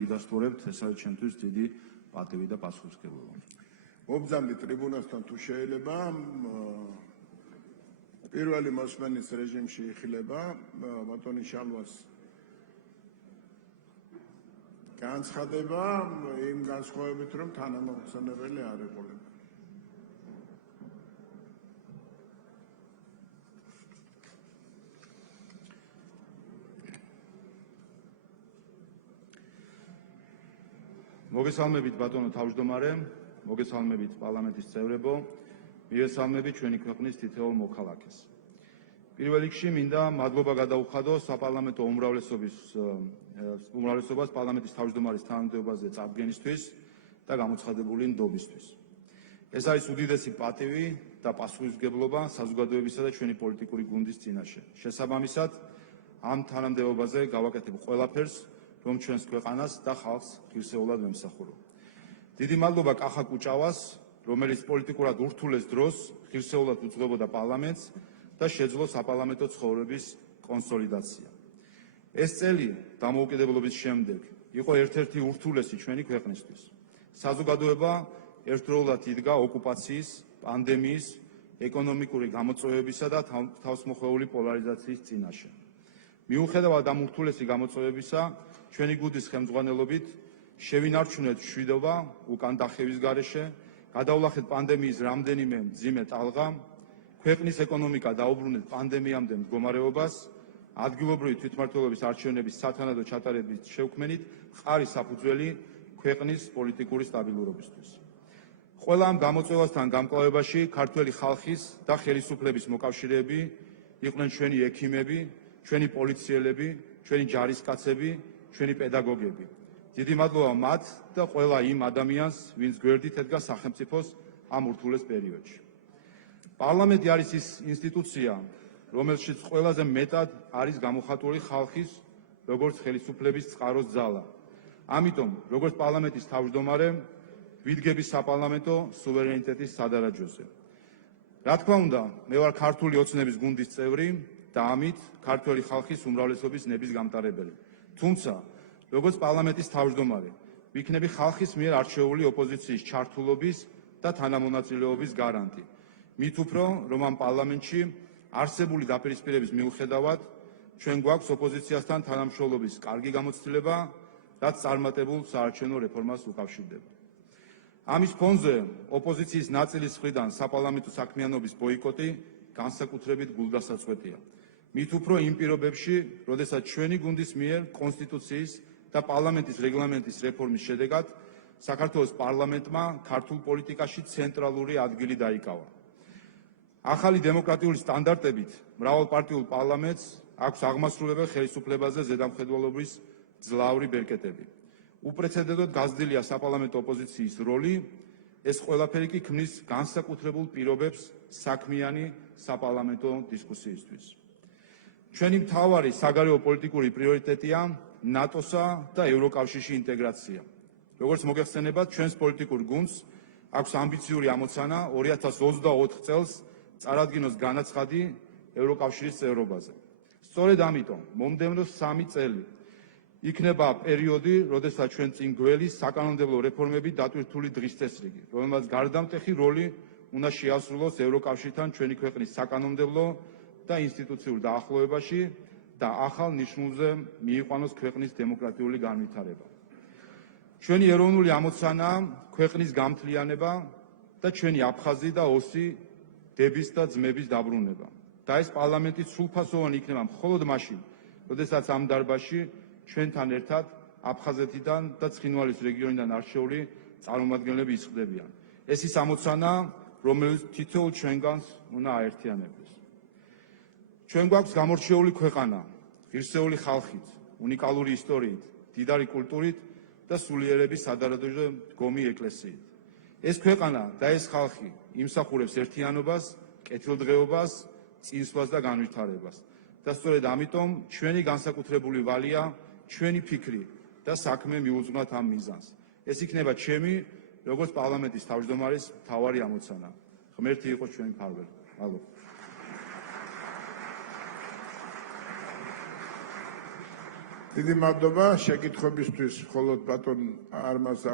გიდასტურებთ, ეს არის ჩემთვის დიდი პატივი და პასუხისმგებლობა. მობრძანდი ტრიბუნასთან თუ შეიძლება პირველი მოსმენის რეჟიმში იხილება ბატონი შალვას განცხადება იმ განსხვავებით, რომ თანამოხსენებელი არ იყოლება. მოგესალმებით ბატონო თავმჯდომარე, მოგესალმებით პარლამენტის წევრებო, მივესალმებით ჩვენი ქვეყნის თითოეულ მოქალაქეს. პირველ რიგში მინდა მადლობა გადაუხადო საპარლამენტო უმრავლესობას პარლამენტის თავმჯდომარის თანამდებობაზე წარდგენისთვის და გამოცხადებული ნდობისთვის. ეს არის უდიდესი პატივი და პასუხისმგებლობა საზოგადოებისა და ჩვენი პოლიტიკური გუნდის წინაშე. შესაბამისად, ამ თანამდებობაზე გავაკეთებ ყველაფერს, რომ ჩვენს ქვეყანას და ხალხს ღირსეულად ვემსახურო. დიდი მადლობა კახა კუჭავას, რომელიც პოლიტიკურად ურთულეს დროს ღირსეულად უძღვებოდა პარლამენტს და შეძლო საპარლამენტო ცხოვრების კონსოლიდაცია. ეს წელი დამოუკიდებლობის შემდეგ იყო ერთ-ერთი ურთულესი ჩვენი ქვეყნისთვის. საზოგადოება ერთდროულად იდგა ოკუპაციის, პანდემიის, ეკონომიკური გამოწვევებისა და თავსმოხვეული პოლარიზაციის წინაშე. მიუხედავად ამ ურთულესი გამოწვევებისა, ჩვენი გუნდის ხელმძღვანელობით შევინარჩუნეთ მშვიდობა უკან დახევის გარეშე, გადავლახეთ პანდემიის რამდენიმე მძიმე ტალღა, ქვეყნის ეკონომიკა დაუბრუნეთ პანდემიამდე მდგომარეობას, ადგილობრივი თვითმმართველობის არჩევნების სათანადო ჩატარების შევქმნით მყარი საფუძველი ქვეყნის პოლიტიკური სტაბილურობისთვის. ყველა ამ გამოწვევასთან გამკლავებაში ქართველი ხალხის და ხელისუფლების მოკავშირეები იყვნენ ჩვენი ექიმები, ჩვენი პოლიციელები, ჩვენი ჯარისკაცები, ჩვენი პედაგოგები. დიდი მადლობა მათ და ყველა იმ ადამიანს, ვინც გვერდით ედგა სახელმწიფოს ამ ურთულეს პერიოდში. პარლამენტი არის ის ინსტიტუცია, რომელშიც ყველაზე მეტად არის გამოხატული ხალხის, როგორც ხელისუფლების წყაროს ძალა. ამიტომ, როგორც პარლამენტის თავმჯდომარე, ვიდგები საპარლამენტო სუვერენიტეტის სადარაჯოზე. რა თქმა უნდა, მე ვარ ქართული ოცნების გუნდის წევრი და ამით ქართველი ხალხის უმრავლესობის ნების გამტარებელი. თუმცა, როგორც პარლამენტის თავმჯდომარე, ვიქნები ხალხის მიერ არჩეული ოპოზიციის ჩართულობის და თანამონაწილეობის გარანტი. მით უფრო, რომ ამ პარლამენტში არსებული დაპირისპირების მიუხედავად, ჩვენ გვაქვს ოპოზიციასთან თანამშრომლობის კარგი გამოცდილება, რაც წარმატებულ საარჩევნო რეფორმას უკავშირდება. ამის ფონზე ოპოზიციის ნაწილის მხრიდან საპარლამენტო საქმიანობის ბოიკოტი განსაკუთრებით გულდასაწყვეტია. მით უფრო იმ პირობებში, როდესაც ჩვენი გუნდის მიერ კონსტიტუციის და პარლამენტის რეგლამენტის რეფორმის შედეგად საქართველოს პარლამენტმა ქართულ პოლიტიკაში ცენტრალური ადგილი დაიკავა. ახალი დემოკრატიული სტანდარტებით მრავალპარტიულ პარლამენტს აქვს აღმასრულებელ ხელისუფლებაზე ზედამხედველობის ძლავრი ბერკეტები. უპრეცედენტოდ გაზრდილია საპარლამენტო ოპოზიციის როლი, ეს ყველაფერი კი ქმნის განსაკუთრებულ პირობებს საქმიანი საპარლამენტო დისკუსიისთვის. ჩვენი მთავარი საგარეო პოლიტიკური პრიორიტეტია ნატოსა და ევროკავშირში ინტეგრაცია. როგორც მოგეხსენებათ, ჩვენს პოლიტიკურ გუნდს აქვს ამბიციური ამოცანა 2024 წელს წარადგინოს განაცხადი ევროკავშირის წევრობაზე. სწორედ ამიტომ მომდევნო 3 წელი იქნება პერიოდი, როდესაც ჩვენ წინ გველი საკანონმდებლო რეფორმები დატვირთული დღის წესრიგი, რომელმაც გარდამტეხი როლი უნდა შეასრულოს ევროკავშირთან ჩვენი ქვეყნის საკანონმდებლო და ინსტიტუციურ დაახლოებაში და ახალ ნიშნულზე მიიყვანოს ქვეყნის დემოკრატიული განვითარება. ჩვენი ეროვნული ამოცანაა ქვეყნის გამთლიანება და ჩვენი აფხაზი და ოსი დების და ძმების დაბრუნება. და ეს პარლამენტი სრულფასოვანი იქნება მხოლოდ მაშინ, როდესაც ამ დარბაზში ჩვენთან ერთად აფხაზეთიდან და ცხინვალის რეგიონიდან არჩეული წარმომადგენლები ისხდებიან. ეს ის ამოცანაა, რომელიც თითოეულ ჩვენგანს უნდა აერთიანებდეს. ჩვენ გვაქვს გამორჩეული ქვეყანა, ღირსეული ხალხით, უნიკალური ისტორიით, დიდარი კულტურით და სულიერების სადარაჯო მდგომი ეკლესიით. ეს ქვეყანა და ეს ხალხი იმსახურებს ერთიანობას, კეთილდღეობას, წინსვლას და განვითარებას. და სწორედ ამიტომ ჩვენი განსაკუთრებული ვალია, ჩვენი ფიქრი და საქმე მიუძღვნათ ამ მიზანს. ეს იქნება ჩემი, როგორც პარლამენტის თავმჯდომარის მთავარი ამოცანა. ღმერთი იყოს ჩვენი მფარველი. მადლობა. დიდი მადლობა შეკითხვებისთვის, მხოლოდ ბატონ არმაზ